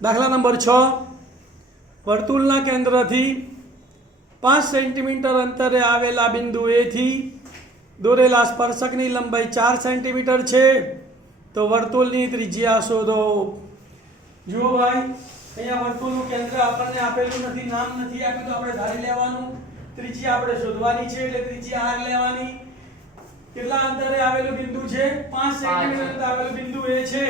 દાખલા નંબર 6 વર્તુળના કેન્દ્રથી 5 સેન્ટીમીટર અંતરે આવેલા બિંદુ A થી દોરેલા સ્પર્શકની લંબાઈ 4 સેન્ટીમીટર છે તો વર્તુળની ત્રિજ્યા શોધો। જુઓ ભાઈ, અહીંયા વર્તુળનું કેન્દ્ર આપણને આપેલું નથી, નામ નથી આપ્યું, તો આપણે ધારી લેવાનું। ત્રિજ્યા આપણે શોધવાની છે એટલે ત્રિજ્યા r લેવાની। કેટલા અંતરે આવેલું બિંદુ છે? 5 સેન્ટીમીટર અંતરે આવેલું બિંદુ A છે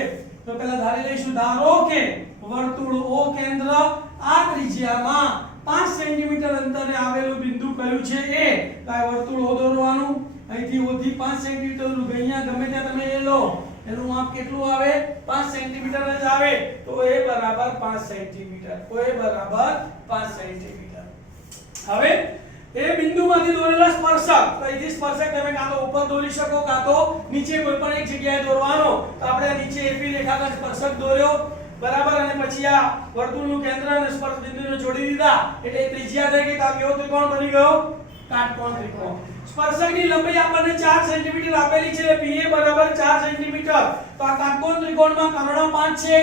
તો પહેલા ધારી લઈશું। ધારો કે વર્તુળ O કેન્દ્ર આ ત્રિજ્યામાં 5 સેન્ટીમીટર અંતરે આવેલું બિંદુ કયું છે? A। તો આ વર્તુળ O દોરવાનું। અહીંથી O થી 5 સેન્ટીમીટર દૂર, અહીંયા ગમે ત્યાં તમે A લો, એનું માપ કેટલું આવે? 5 સેન્ટીમીટર જ આવે। તો A બરાબર 5 સેન્ટીમીટર, તો A બરાબર 5 સેન્ટીમીટર। હવે એ બિંદુમાંથી દોરેલા સ્પર્શક, તો અહીંથી સ્પર્શક તમે કાં તો ઉપર દોરી શકો કાં તો નીચે કોઈ પણ એક જગ્યાએ દોરવાનો। તો આપણે નીચે AP રેખાખંડ સ્પર્શક દોર્યો બરાબર, અને પછી આ વર્તુળનું કેન્દ્ર અને સ્પર્શ બિંદુને જોડી દીધા એટલે ત્રિજ્યા થઈ ગઈ। તો આ કેવો ત્રિકોણ બની ગયો? કાટકોણ ત્રિકોણ। સ્પર્શકની લંબાઈ આપણને 4 સેન્ટીમીટર આપેલી છે, PA બરાબર 4 સેન્ટીમીટર। તો આ કાટકોણ ત્રિકોણમાં કર્ણ 5 છે,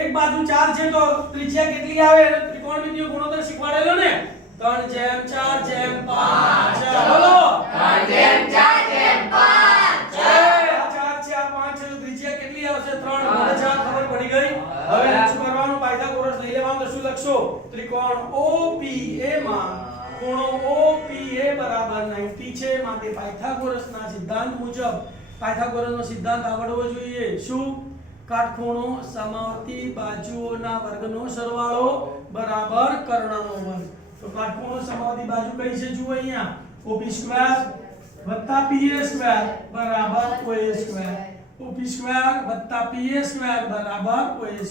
એક બાજુ 4 છે તો ત્રિજ્યા કેટલી આવે? ત્રિકોણમિતિય ગુણોત્તર શીખવાડેલો ને, 3/4/5। બોલો 3/4/5। કેટલી આવશે? 3/4 ખબર પડી ગઈ। હવે શું કરવાનું? પાયથાગોરસ લઈ લેવાનું। તો શું લખશો? ત્રિકોણ OPA માં ખૂણો OPA બરાબર 90 છે, માટે પાયથાગોરસના સિદ્ધાંત મુજબ, પાયથાગોરસનો સિદ્ધાંત આવડવો જોઈએ। શું? કાટખૂણો સમાવતી બાજુઓના વર્ગનો સરવાળો બરાબર કર્ણનો વર્ગ। તો કાટખૂણો સમાવતી બાજુ કઈ છે? જુઓ અહીંયા, OP² + PA² બરાબર OA²। OP² + PA² બરાબર OA²।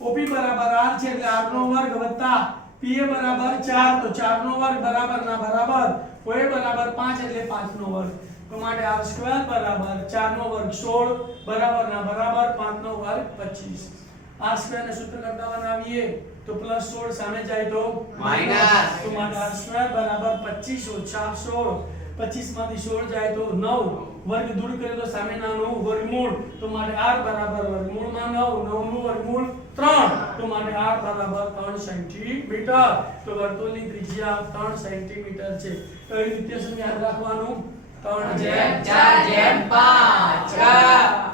OP બરાબર r છે એટલે r નો વર્ગ વત્તા PA બરાબર 4 તો 4 નો વર્ગ બરાબર ના બરાબર, OA બરાબર 5 એટલે 5 નો વર્ગ। તો માટે r² બરાબર 4 નો વર્ગ 16 બરાબર ના બરાબર 5 નો વર્ગ 25। r² ને સૂત્ર લખવાના આવીએ તો +16 સામે જાય તો માઈનસ, તો માટે r² બરાબર 25 - 16, 25 માંથી 16 જાય તો 9, વર્ગ દૂર કરે તો સામે નાનું વર્ગમૂળ, તો માટે r બરાબર વર્ગમૂળમાં 9, 9 નું વર્ગમૂળ 3, તો માટે r બરાબર 3 સેન્ટીમીટર। તો વર્તુળની ત્રિજ્યા 3 સેન્ટીમીટર છે। તો એ નિત્યસમ યાદ રાખવાનું, 3/4/5।